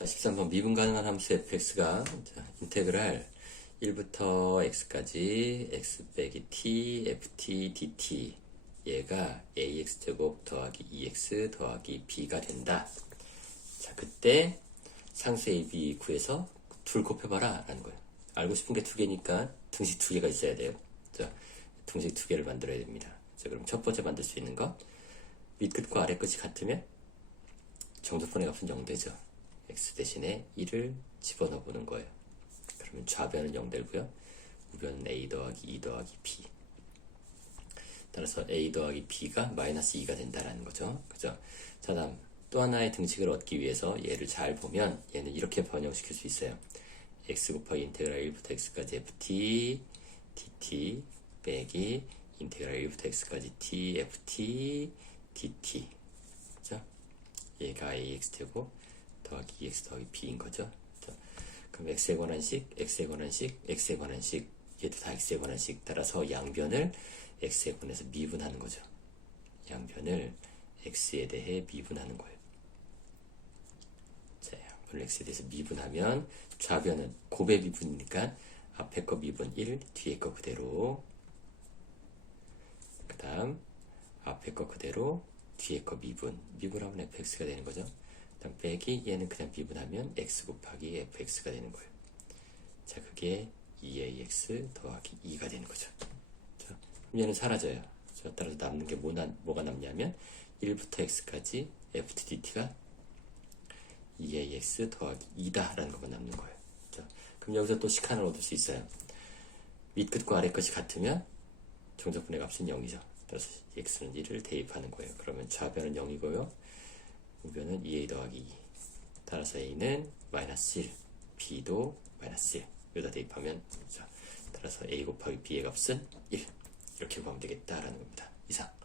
자, 13번 미분 가능한 함수 fx가 자, 인테그랄 1부터 x까지 x 빼기 t ft dt 얘가 ax제곱 더하기 2x 더하기 b가 된다. 자, 그때 상수 a, b 구해서 둘 곱해봐라 라는 거예요. 알고 싶은 게 두 개니까 등식 두 개가 있어야 돼요. 자, 등식 두 개를 만들어야 됩니다. 자, 그럼 첫 번째 만들 수 있는 거 밑끝과 아래끝이 같으면 정적분의 값은 0되죠. X 대신에 1을 집어넣어 보는 거예요. 그러면 좌변은 0 되고요. 우변은 a 더하기 2 더하기 b. 따라서 a 더하기 b가 마이너스 2가 된다라는 거죠. 그죠? 자, 다음 또 하나의 등식을 얻기 위해서 얘를 잘 보면 얘는 이렇게 번역시킬 수 있어요. x 곱하기 인테그랄 1부터 x까지 ft dt 빼기 인테그랄 1부터 x까지 t ft dt 그죠? 얘가 ax 되고 더하기 2x 더하기 b인 거죠. 자, 그럼 x에 관한 식, x에 관한 식, x에 관한 식, 얘도 다 x에 관한 식 따라서 양변을 x에 관해서 미분하는 거죠. 양변을 x에 대해 미분하는 거예요. 자, 양변을 x에 대해서 미분하면 좌변은 곱의 미분이니까 앞에 거 미분 1, 뒤에 거 그대로 그 다음 앞에 거 그대로 뒤에 거 미분 미분하면 fx가 되는 거죠 그다음 빼기 얘는 그냥 미분하면 x 곱하기 fx가 되는 거예요 자 그게 2ax 더하기 2가 되는 거죠 자, 그럼 얘는 사라져요 자, 따라서 남는 게 뭐, 나, 뭐가 남냐면 1부터 x까지 ftdt가 2ax 더하기 2다 라는 것만 남는 거예요 자, 그럼 여기서 또 식 하나를 얻을 수 있어요 밑끝과 아래 끝이 같으면 정적분의 값은 0이죠. 따라서 x는 1을 대입하는 거예요. 그러면 좌변은 0이고요. 우변은 2a 더하기 2. 따라서 a는 마이너스 1, b도 마이너스 1. 여기다 대입하면 자, 따라서 a 곱하기 b의 값은 1. 이렇게 구하면 되겠다라는 겁니다. 이상.